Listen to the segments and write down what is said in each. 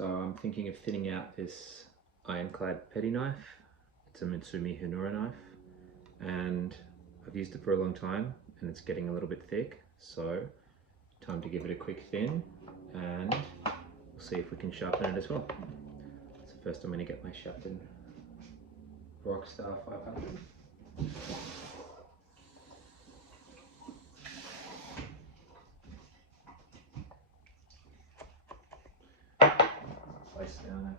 So I'm thinking of thinning out this ironclad petty knife. It's a Mutsumi Hinoura knife, and I've used it for a long time and it's getting a little bit thick, so time to give it a quick thin, and we'll see if we can sharpen it as well. So first I'm going to get my Shapton Rockstar 500. Place down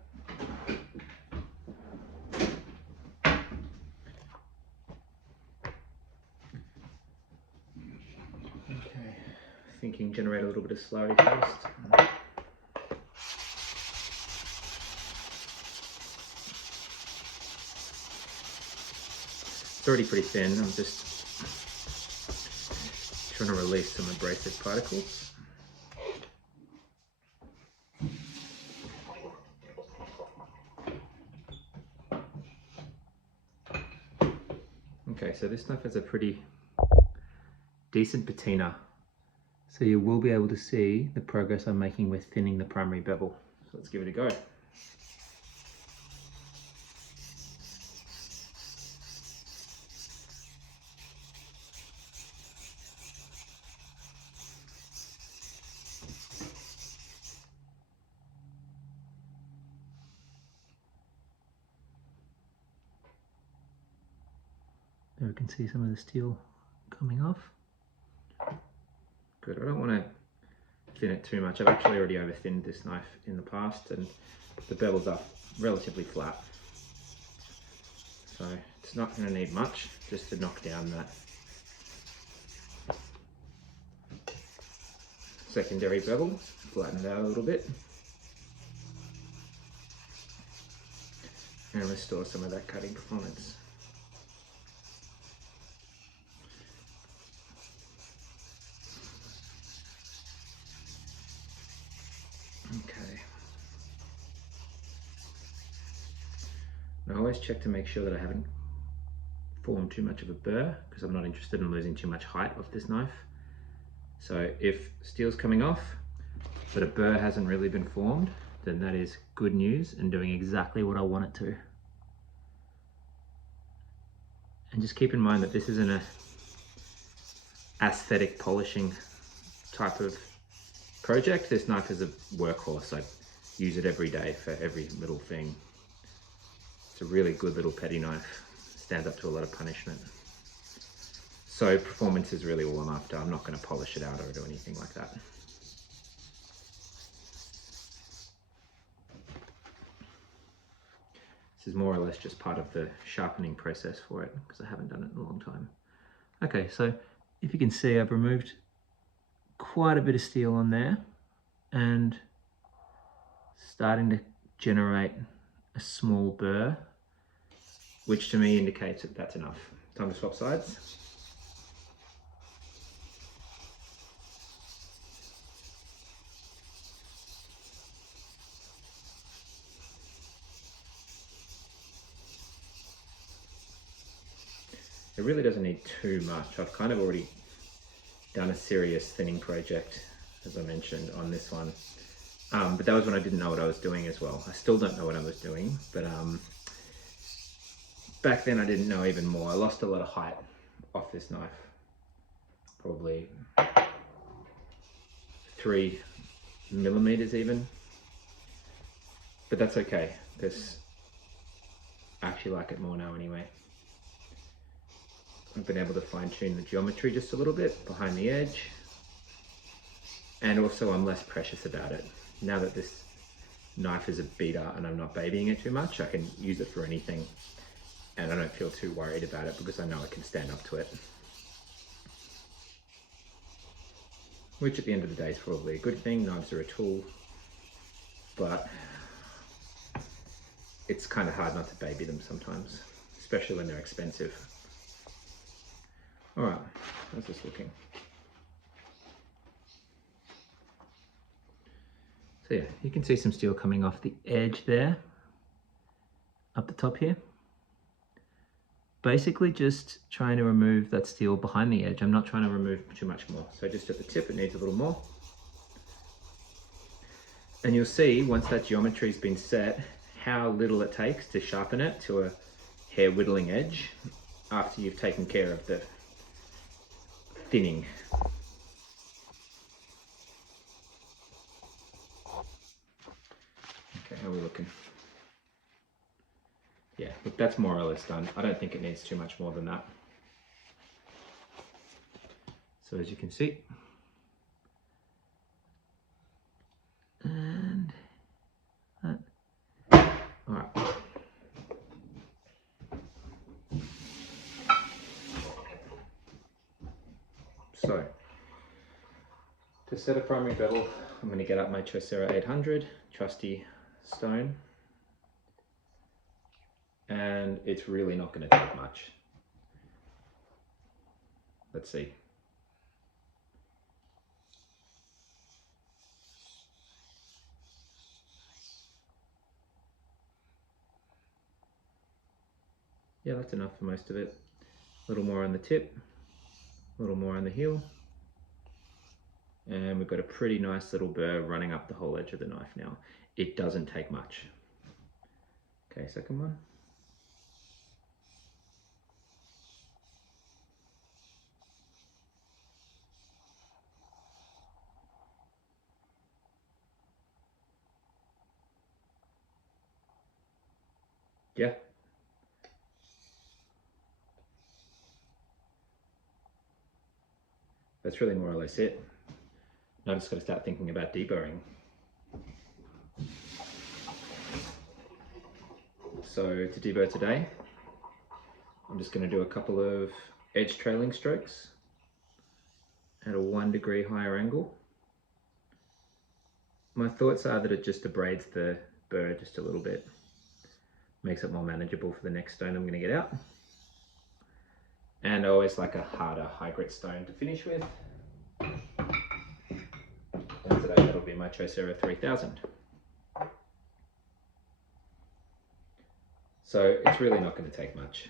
okay, thinking generate a little bit of slurry first. It's already pretty thin. I'm just trying to release some abrasive particles. Okay, so this knife has a pretty decent patina, so you will be able to see the progress I'm making with thinning the primary bevel. So let's give it a go. There we can see some of the steel coming off. Good, I don't want to thin it too much. I've actually already over thinned this knife in the past and the bevels are relatively flat. So it's not going to need much just to knock down that secondary bevel, flatten it out a little bit and restore some of that cutting performance. Okay. Now I always check to make sure that I haven't formed too much of a burr, because I'm not interested in losing too much height off this knife. So if steel's coming off, but a burr hasn't really been formed, then that is good news and doing exactly what I want it to. And just keep in mind that this isn't a aesthetic polishing type of project. This knife is a workhorse. I use it every day for every little thing. It's a really good little petty knife. Stands up to a lot of punishment. So performance is really all I'm after. I'm not going to polish it out or do anything like that. This is more or less just part of the sharpening process for it, because I haven't done it in a long time. Okay, so if you can see, I've removed quite a bit of steel on there and starting to generate a small burr, which to me indicates that that's enough. Time to swap sides. It really doesn't need too much. I've kind of already done a serious thinning project, as I mentioned, on this one. But that was when I didn't know what I was doing as well. I still don't know what I was doing, but back then I didn't know even more. I lost a lot of height off this knife, probably 3 millimeters even. But that's okay, because I actually like it more now anyway. I've been able to fine tune the geometry just a little bit behind the edge. And also I'm less precious about it. Now that this knife is a beater and I'm not babying it too much, I can use it for anything. And I don't feel too worried about it because I know I can stand up to it. Which at the end of the day is probably a good thing. Knives are a tool, but it's kind of hard not to baby them sometimes, especially when they're expensive. All right, how's this looking? So yeah, you can see some steel coming off the edge there, up the top here. Basically just trying to remove that steel behind the edge. I'm not trying to remove too much more. So just at the tip, it needs a little more. And you'll see once that geometry's been set, how little it takes to sharpen it to a hair whittling edge after you've taken care of the thinning. Okay, how are we looking? Yeah, look, that's more or less done. I don't think it needs too much more than that. So as you can see, and that. All right. So to set a primary bevel, I'm going to get up my Chocera 800, trusty stone, and it's really not going to take much. Let's see. Yeah, that's enough for most of it. A little more on the tip, a little more on the heel, and we've got a pretty nice little burr running up the whole edge of the knife now. It doesn't take much. Okay, second one. Yeah. That's really more or less it. Now I'm just going to start thinking about deburring. So to deburr today, I'm just going to do a couple of edge trailing strokes at a 1 degree higher angle. My thoughts are that it just abrades the burr just a little bit. Makes it more manageable for the next stone I'm going to get out. And I always like a harder high grit stone to finish with. And today that'll be my Chocera 3000. So it's really not going to take much.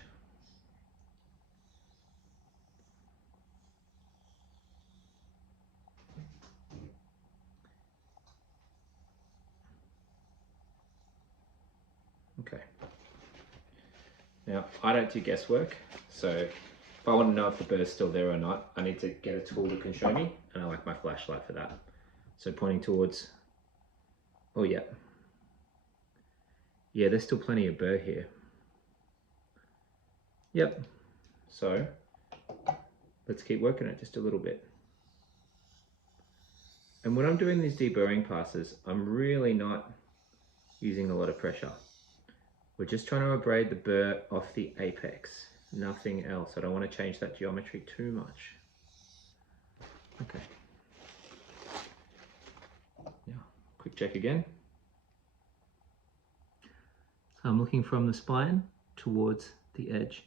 Okay. Now, I don't do guesswork, so if I want to know if the burr's still there or not, I need to get a tool that can show me, and I like my flashlight for that. So pointing towards, oh yeah. Yeah, there's still plenty of burr here. Yep. So let's keep working it just a little bit. And when I'm doing these deburring passes, I'm really not using a lot of pressure. We're just trying to abrade the burr off the apex, nothing else. I don't want to change that geometry too much. Okay. Now, quick check again. So I'm looking from the spine towards the edge.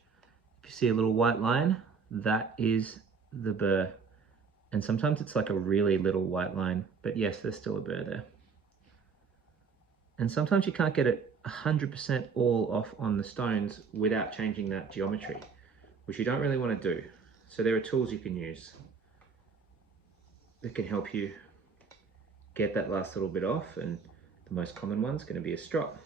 If you see a little white line, that is the burr. And sometimes it's like a really little white line, but yes, there's still a burr there. And sometimes you can't get it 100% all off on the stones without changing that geometry, which you don't really want to do. So there are tools you can use that can help you get that last little bit off, and the most common one's going to be a strop.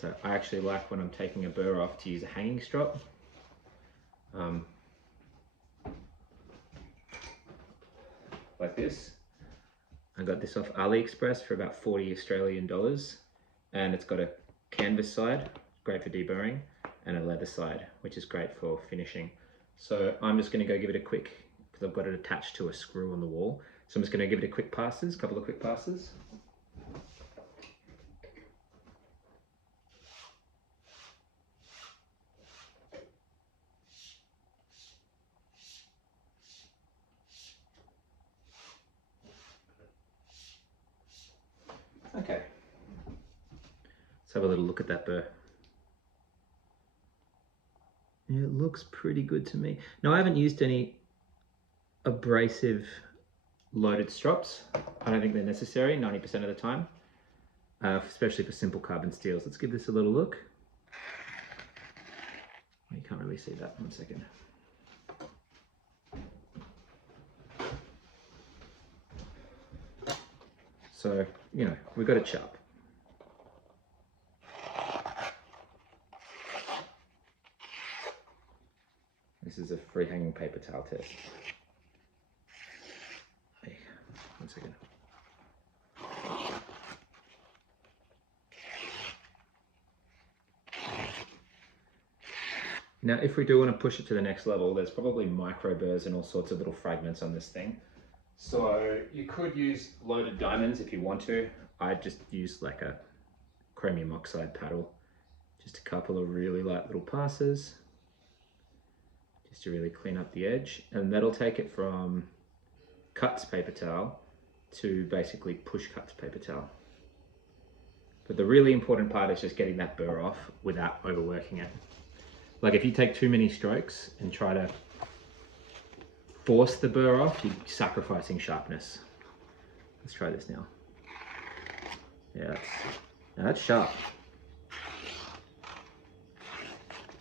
So I actually like, when I'm taking a burr off, to use a hanging strop. Like this. I got this off AliExpress for about 40 Australian dollars, and it's got a canvas side, great for deburring, and a leather side, which is great for finishing. So I'm just going to go give it a quick, because I've got it attached to a screw on the wall. So I'm just going to give it a quick passes, couple of quick passes. Okay. Let's have a little look at that burr. It looks pretty good to me. Now, I haven't used any abrasive loaded strops. I don't think they're necessary 90% of the time, especially for simple carbon steels. Let's give this a little look. You can't really see that. 1 second. So, you know, we've got to chop. This is a free hanging paper towel test. Hey, 1 second. Now, if we do want to push it to the next level, there's probably micro burrs and all sorts of little fragments on this thing. So you could use loaded diamonds if you want to. I just use like a chromium oxide paddle. Just a couple of really light little passes, just to really clean up the edge. And that'll take it from cuts paper towel to basically push cuts paper towel. But the really important part is just getting that burr off without overworking it. Like if you take too many strokes and try to force the burr off, you're sacrificing sharpness. Let's try this now. Yeah, that's sharp.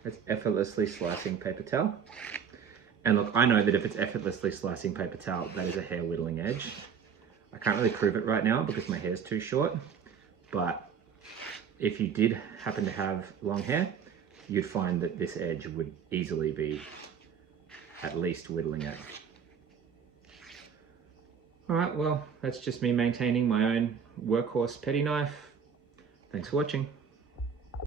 It's effortlessly slicing paper towel. And look, I know that if it's effortlessly slicing paper towel, that is a hair whittling edge. I can't really prove it right now because my hair's too short, but if you did happen to have long hair, you'd find that this edge would easily be at least whittling it. All right, well, that's just me maintaining my own workhorse petty knife. Thanks for watching.